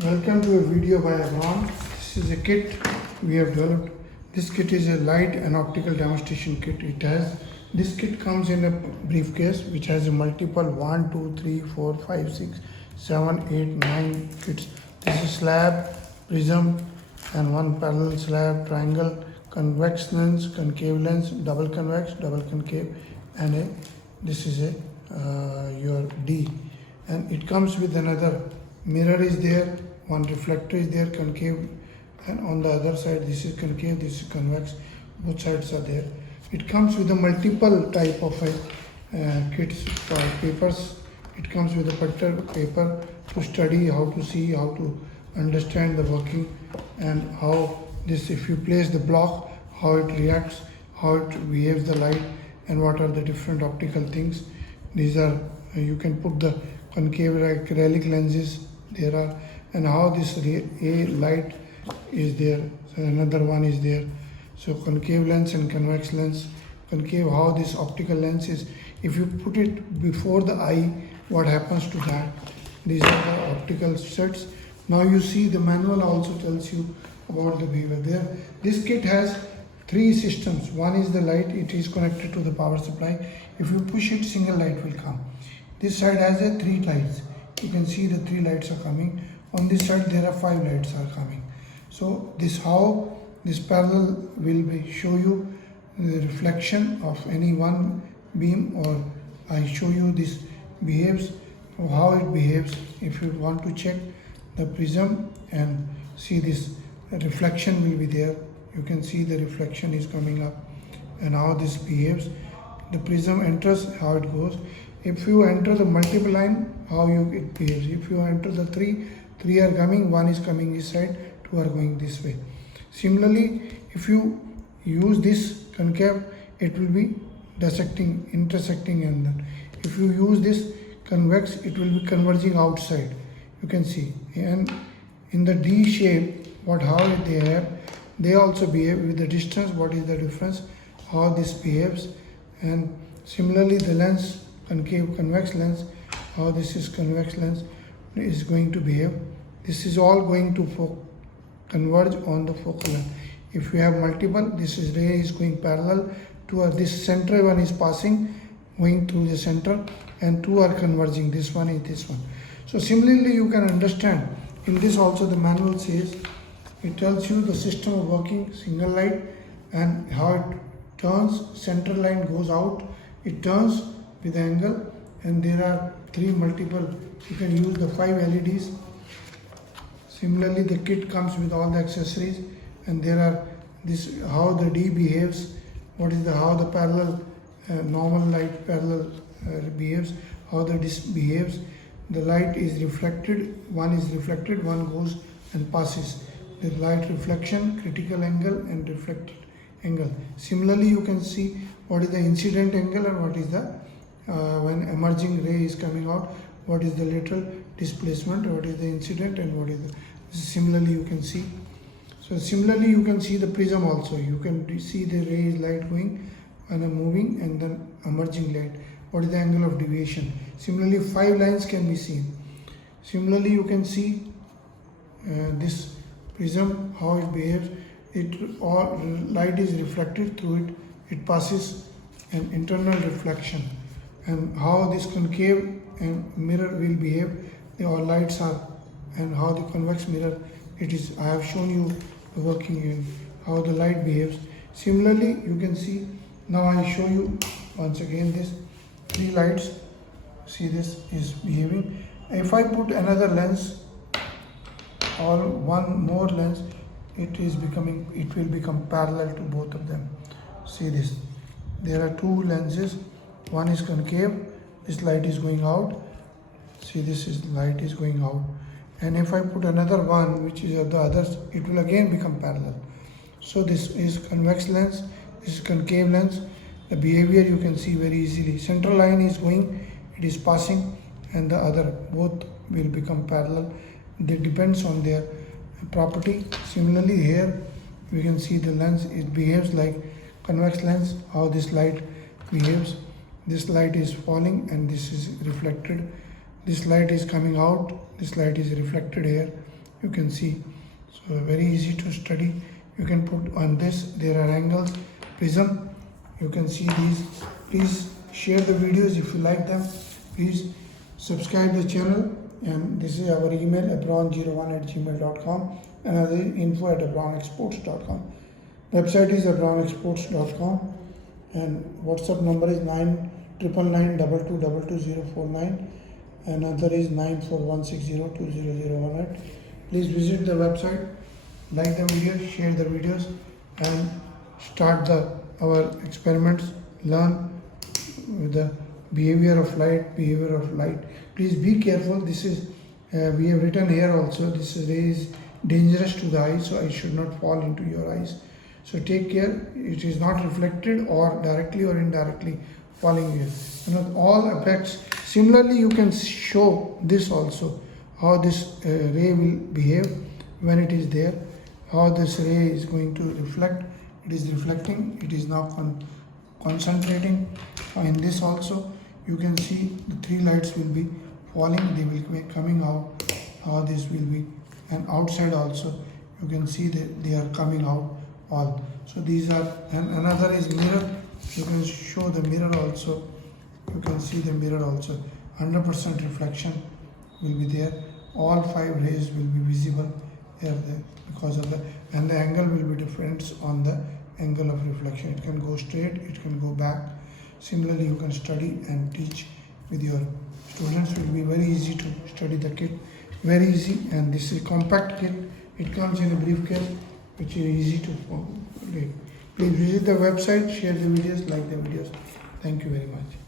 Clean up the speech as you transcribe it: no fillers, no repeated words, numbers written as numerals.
Welcome to a video by Abron. This is a kit we have developed. This kit is a light and optical demonstration kit. This kit comes in a briefcase which has a multiple 1, 2, 3, 4, 5, 6, 7, 8, 9 kits. This is slab, prism and one parallel slab, triangle, convex lens, concave lens, double convex, double concave, and this is your D. And it comes with another mirror is there, one reflector is there, concave, and on the other side this is concave, this is convex, both sides are there. It comes with a multiple type of kits for papers. It comes with a particular paper to study, how to see, how to understand the working, and how this, if you place the block, how it reacts, how it behaves the light, and what are the different optical things. These are, you can put the concave acrylic lenses there are, and how this A light is there, so another one is there. So concave lens and convex lens. Concave, how this optical lens is, if you put it before the eye, what happens to that. These are the optical sets. Now you see the manual also tells you about the behavior there. This kit has 3 systems. One is the light, it is connected to the power supply. If you push it, single light will come. This side has 3 lights. You can see the 3 lights are coming. On this side there are 5 lights are coming. So this how this parallel will show you the reflection of any one beam, or I show you this behaves, how it behaves. If you want to check the prism and see this reflection will be there, you can see the reflection is coming up and how this behaves. The prism enters, how it goes. If you enter the multiple line, how it behaves. If you enter the 3 are coming, 1 is coming this side, 2 are going this way. Similarly, if you use this concave, it will be dissecting, intersecting, and then if you use this convex, it will be converging outside. You can see, and in the D shape, how they have, they also behave with the distance. What is the difference? How this behaves, and similarly the lens, concave convex lens, how this is convex lens is going to behave. This is all going to converge on the focal length. If you have multiple, this is ray is going parallel to this center one is passing, going through the center, and 2 are converging. This one is this one. So similarly, you can understand. In this also the manual says, it tells you the system of working, single light, and how it turns. Center line goes out, it turns with angle, and there are 3 multiple. You can use the 5 LEDs. Similarly, the kit comes with all the accessories, and there are this how the D behaves, what is the how the parallel normal light parallel behaves, how the disc behaves. The light is reflected, one is reflected, one goes and passes. The light reflection, critical angle, and reflected angle. Similarly, you can see what is the incident angle and what is the when emerging ray is coming out, what is the lateral displacement, what is the incident, and what is the. Similarly, you can see. So similarly, you can see the prism also. You can see the ray is light going and moving, and then emerging light. What is the angle of deviation? Similarly, 5 lines can be seen. Similarly, you can see this prism, how it behaves. All light is reflected through it. It passes an internal reflection, and how this concave and mirror will behave. All lights are, and how the convex mirror it is. I have shown you the working in how the light behaves. Similarly, you can see, now I show you once again this 3 lights. See, this is behaving. If I put another lens or one more lens, it will become parallel to both of them. See this, there are 2 lenses, one is concave, this light is going out. See, this is light is going out, and if I put another one which is of the others, it will again become parallel. So this is convex lens, this is concave lens. The behavior you can see very easily. Central line is going, it is passing, and the other both will become parallel. That depends on their property. Similarly, here we can see the lens, it behaves like convex lens, how this light behaves. This light is falling and this is reflected. This light is coming out, this light is reflected here, you can see. So very easy to study. You can put on this, there are angles, prism, you can see these. Please share the videos if you like them. Please subscribe the channel, and this is our email abron01@gmail.com and other info@abronexports.com. Website is abronexports.com and WhatsApp number is 99992222049 and other is 9416020018. Please visit the website, like the videos, share the videos, and start our experiments. Learn with the behavior of light. Please be careful. This is we have written here also. This ray is dangerous to the eye, so it should not fall into your eyes. So take care. It is not reflected or directly or indirectly falling here. All effects. Similarly, you can show this also, how this ray will behave when it is there, how this ray is going to reflect. It is reflecting, it is now concentrating. In this also you can see the three lights will be falling, they will be coming out, how this will be, and outside also you can see that they are coming out all. So these are, and another is mirror. You can show the mirror also, you can see the mirror also. 100% reflection will be there, all 5 rays will be visible here because of the, and the angle will be different on the angle of reflection. It can go straight, it can go back. Similarly, you can study and teach with your students. It will be very easy to study the kit, very easy. And this is a compact kit. It comes in a briefcase, which is easy to follow. Please visit the website, share the videos, like the videos. Thank you very much.